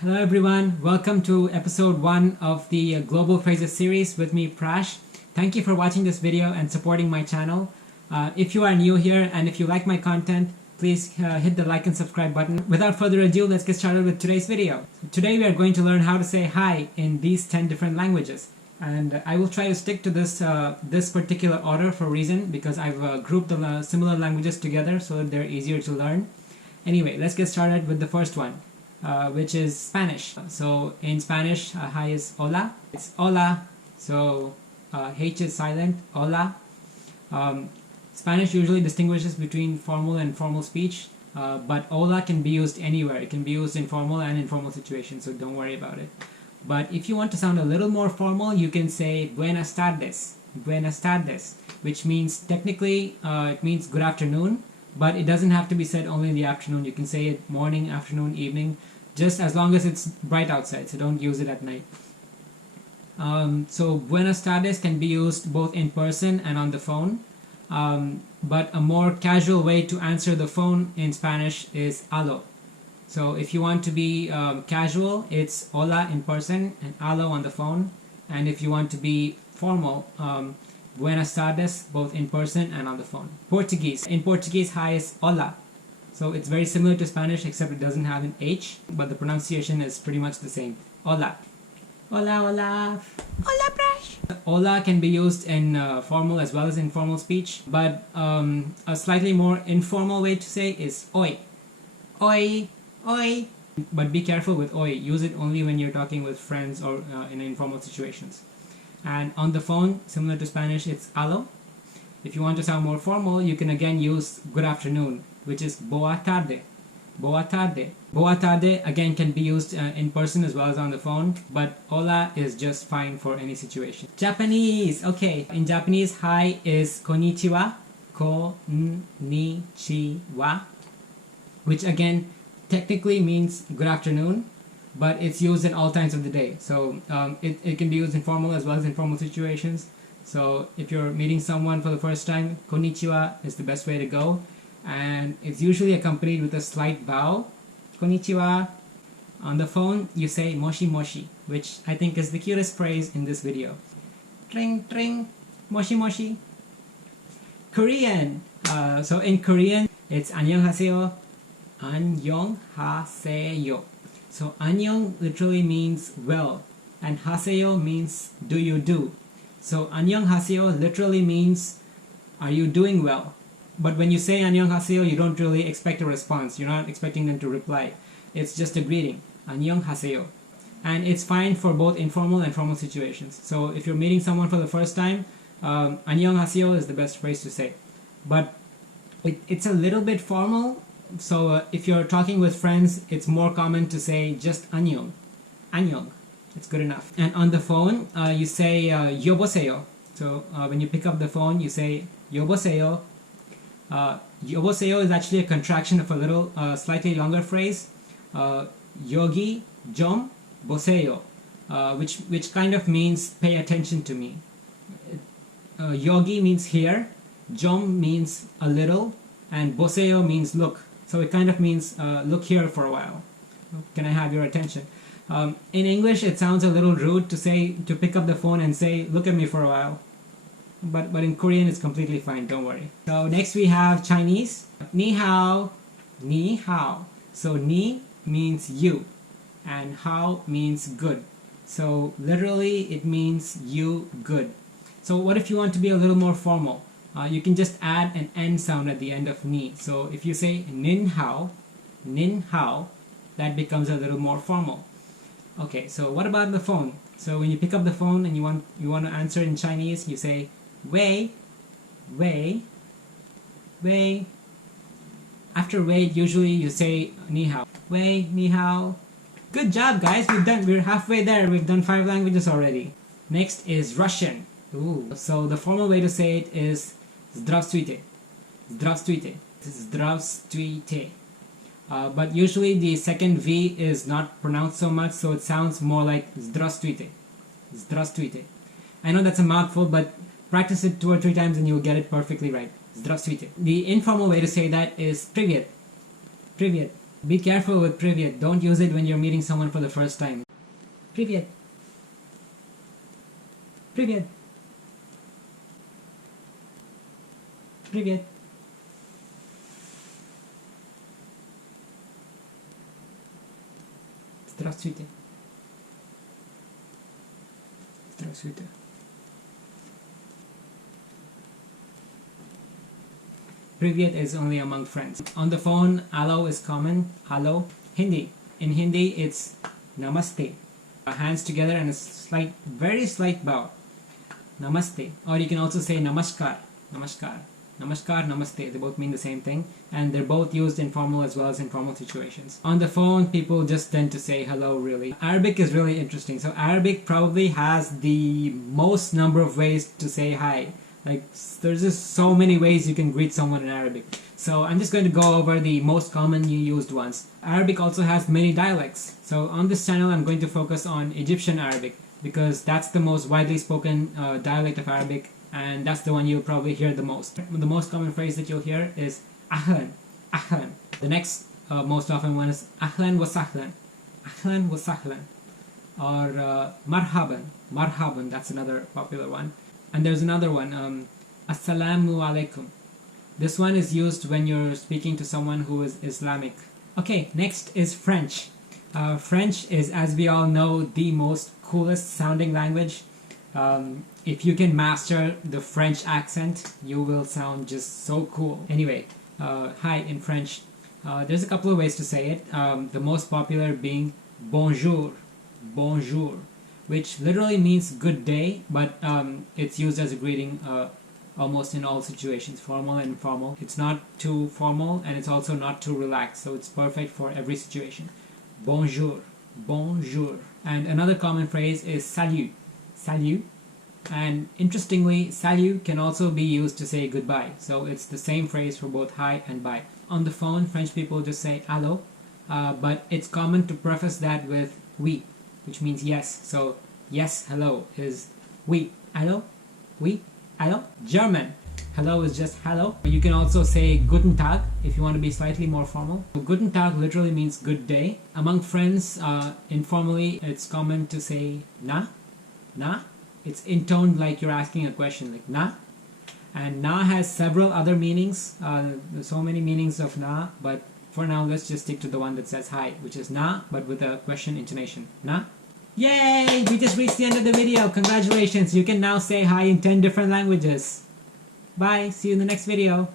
Hello everyone, welcome to episode 1 of the Global Phrases series with me Prash. Thank you for watching this video and supporting my channel. If you are new here and if you like my content, please hit the like and subscribe button. Without further ado, let's get started with today's video. Today we are going to learn how to say hi in these 10 different languages. And I will try to stick to this particular order for a reason because I've grouped the similar languages together so that they're easier to learn. Anyway, let's get started with the first one. Which is Spanish. So in Spanish, hi is hola. It's hola. So H is silent. Hola. Spanish usually distinguishes between formal and informal speech, but hola can be used anywhere. It can be used in formal and informal situations, so don't worry about it. But if you want to sound a little more formal, you can say buenas tardes. Buenas tardes, which means technically it means good afternoon. But it doesn't have to be said only in the afternoon. You can say it morning, afternoon, evening, just as long as it's bright outside, so don't use it at night. So buenas tardes can be used both in person and on the phone. But a more casual way to answer the phone in Spanish is aló. So if you want to be casual, it's hola in person and aló on the phone. And if you want to be formal, buenas tardes, both in person and on the phone. Portuguese. In Portuguese, hi is hola. So it's very similar to Spanish except it doesn't have an H, but the pronunciation is pretty much the same. Hola. Hola, hola. Hola, Prash. Hola can be used in formal as well as informal speech, but a slightly more informal way to say is oi. Oi, oi. But be careful with oi. Use it only when you're talking with friends or in informal situations. And on the phone, similar to Spanish, it's aló. If you want to sound more formal, you can again use good afternoon, which is boa tarde. Boa tarde. Boa tarde again can be used in person as well as on the phone, but hola is just fine for any situation. Japanese. Okay, in Japanese, hi is konnichiwa. Konnichiwa, which again technically means good afternoon, but it's used in all times of the day. So it can be used in formal as well as informal situations. So if you're meeting someone for the first time, konnichiwa is the best way to go. And it's usually accompanied with a slight bow. Konnichiwa. On the phone, you say moshi moshi, which I think is the cutest phrase in this video. Tring tring, moshi moshi. Korean. So in Korean, it's annyeonghaseyo. Annyeonghaseyo. So annyeong literally means well, and haseyo means do you do. So annyeonghaseyo literally means are you doing well? But when you say annyeonghaseyo, you don't really expect a response. You're not expecting them to reply. It's just a greeting. Annyeonghaseyo. And it's fine for both informal and formal situations. So if you're meeting someone for the first time, annyeonghaseyo is the best phrase to say. But it's a little bit formal. So if you're talking with friends, it's more common to say just annyeong. Annyeong. It's good enough. And on the phone, you say 여보세요. So when you pick up the phone, you say 여보세요. 여보세요 is actually a contraction of a little slightly longer phrase. 여기 좀 보세요, which kind of means pay attention to me. 여기 means here, 좀 means a little, and 보세요 means look. So it kind of means look here for a while. Can I have your attention? In English, it sounds a little rude to pick up the phone and say, look at me for a while. But in Korean, it's completely fine, don't worry. So next we have Chinese. Ni hao, ni hao. So ni means you, and hao means good. So literally, it means you good. So what if you want to be a little more formal? You can just add an N sound at the end of ni. So if you say nin hao, that becomes a little more formal. Okay, so what about the phone? So when you pick up the phone and you want to answer in Chinese, you say wei, wei, wei. After wei, usually you say ni hao. Wei, ni hao. Good job, guys. We're halfway there. We've done 5 languages already. Next is Russian. Ooh. So the formal way to say it is здравствуйте. Здравствуйте. Здравствуйте. But usually the second V is not pronounced so much, so it sounds more like здравствуйте. Здравствуйте. I know that's a mouthful, but practice it 2 or 3 times and you'll get it perfectly right. Здравствуйте. The informal way to say that is привет. Привет. Be careful with privyet. Don't use it when you're meeting someone for the first time. Privyet. Privyet. Privyet. Здравствуйте. Здравствуйте. Privyet is only among friends. On the phone, hello is common. Hello. Hindi. In Hindi, it's namaste. Hands together and a slight, very slight bow. Namaste. Or you can also say namaskar. Namaskar. Namaskar, namaste. They both mean the same thing. And they're both used in formal as well as informal situations. On the phone, people just tend to say hello, really. Arabic is really interesting. So Arabic probably has the most number of ways to say hi. Like, there's just so many ways you can greet someone in Arabic. So I'm just going to go over the most commonly used ones. Arabic also has many dialects. So on this channel, I'm going to focus on Egyptian Arabic because that's the most widely spoken dialect of Arabic, and that's the one you'll probably hear the most. The most common phrase that you'll hear is ahlan, ahlan. The next most often one is ahlan wa sahlan, ahlan wa sahlan. Or marhaban, marhaban, that's another popular one. And there's another one, assalamu alaikum. This one is used when you're speaking to someone who is Islamic. Okay, next is French. French is, as we all know, the most coolest sounding language. If you can master the French accent, you will sound just so cool. Anyway, hi in French. There's a couple of ways to say it. The most popular being bonjour, bonjour, which literally means good day, but it's used as a greeting almost in all situations, formal and informal. It's not too formal and it's also not too relaxed, so it's perfect for every situation. Bonjour, bonjour. And another common phrase is salut, salut. And interestingly, salut can also be used to say goodbye, so it's the same phrase for both hi and bye. On the phone, French people just say allô, but it's common to preface that with oui, which means yes. So yes, hello is oui, hello, oui, hello. German, hello is just hello. You can also say guten Tag if you want to be slightly more formal. So guten Tag literally means good day. Among friends, informally, it's common to say na, na. It's intoned like you're asking a question, like na. And na has several other meanings. There's so many meanings of na, but for now, let's just stick to the one that says hi, which is na, but with a question intonation. Na. Yay! We just reached the end of the video. Congratulations! You can now say hi in 10 different languages. Bye! See you in the next video.